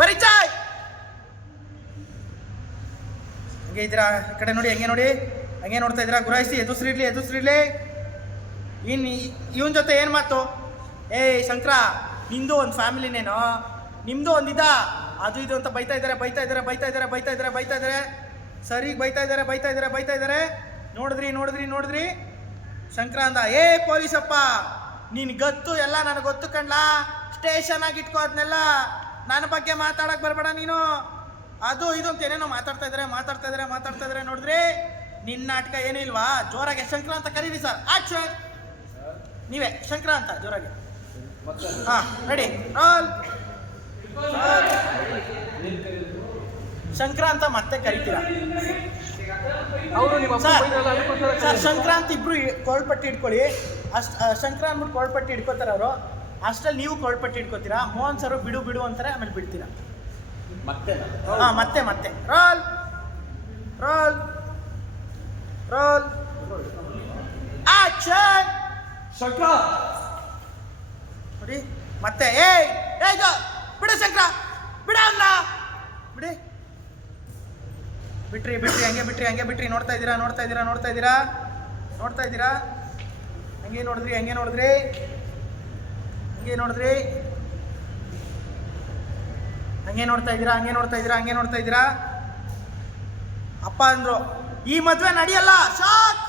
ಪರಿಚಯ. ಹಂಗೆ ಇದ್ದೀರಾ ಈ ಕಡೆ ನೋಡಿ, ಹಂಗೆ ನೋಡಿ, ಹಂಗೆ ನೋಡ್ತಾ ಇದ್ದೀರಾ. ಗುರಾಯಿಸಿ ಎದುಸ್ರಿಡ್ಲಿ. ಇನ್ನು ಇವನ್ ಜೊತೆ ಏನು ಮಾತು? ಏಯ್ ಶಂಕರ, ನಿಂದು ಒಂದು ಫ್ಯಾಮಿಲಿನೇನೋ, ನಿಮ್ಮದು ಒಂದಿದ, ಅದು ಇದು ಅಂತ ಬೈತಾ ಇದ್ದಾರೆ. ಸರಿಗೆ ಬೈತಾ ಇದ್ದಾರೆ. ನೋಡಿದ್ರಿ ಶಂಕರ ಅಂದ, ಏ ಪೊಲೀಸಪ್ಪ, ನೀನು ಗೊತ್ತು ಎಲ್ಲ ನನಗೆ ಗೊತ್ತು ಕಣ್ಲಾ, ಸ್ಟೇಷನ್ ಆಗಿ ಇಟ್ಕೋ ಅದನ್ನೆಲ್ಲ, ನನ್ನ ಬಗ್ಗೆ ಮಾತಾಡಕ್ಕೆ ಬರಬೇಡ ನೀನು, ಅದು ಇದು ಅಂತ ಏನೇನೋ ಮಾತಾಡ್ತಾ ಇದ್ದಾರೆ. ನೋಡಿದ್ರಿ, ನಿನ್ನ ನಾಟಕ ಏನೂ ಇಲ್ವಾ? ಜೋರಾಗೆ ಶಂಕರ ಅಂತ ಕರೀರಿ ಸರ್. ಆಕ್ಷನ್. ನೀವೇ ಶಂಕರ ಅಂತ ಜೋರಾಗಿ. ಹಾಂ ರೆಡಿ, ರೋಲ್. ಶಂಕರ ಅಂತ ಮತ್ತೆ ಕರಿತೀರಾ ಸರ್? ಶಂಕರ ಅಂತ ಇಬ್ರು ಕೊಳ್ಪಟ್ಟಿ ಇಟ್ಕೊಳ್ಳಿ. ಶಂಕರ ಅಂದ್ಬಿಟ್ಟು ಕೊಳ್ಪಟ್ಟಿ ಇಟ್ಕೋತಾರೆ ಅವರು. ಅಷ್ಟರಲ್ಲಿ ನೀವು ಕೊಳ್ಪಟ್ಟಿ ಇಟ್ಕೋತೀರಾ. ಮೋಹನ್ ಸರ್ ಬಿಡು ಅಂತಾರೆ, ಆಮೇಲೆ ಬಿಡ್ತೀರಾ. ಹಾಂ ಮತ್ತೆ ರೋಲ್ ಆಕ್ಷನ್. ಶಂಕರ ನೋಡಿ ಮತ್ತೆ, ಏಯ್ ಬಿಡು ಶಂಕರ, ಬಿಡ ಬಿಟ್ರಿ ಹಂಗೆ ಬಿಟ್ರಿ. ನೋಡ್ತಾ ಇದ್ದೀರಾ. ಹಂಗೆ ನೋಡ್ತಾ ಇದ್ದೀರಾ. ಅಪ್ಪ ಅಂದ್ರು, ಈ ಮದ್ವೆ ನಡೆಯಲ್ಲ. ಶಾಕ್.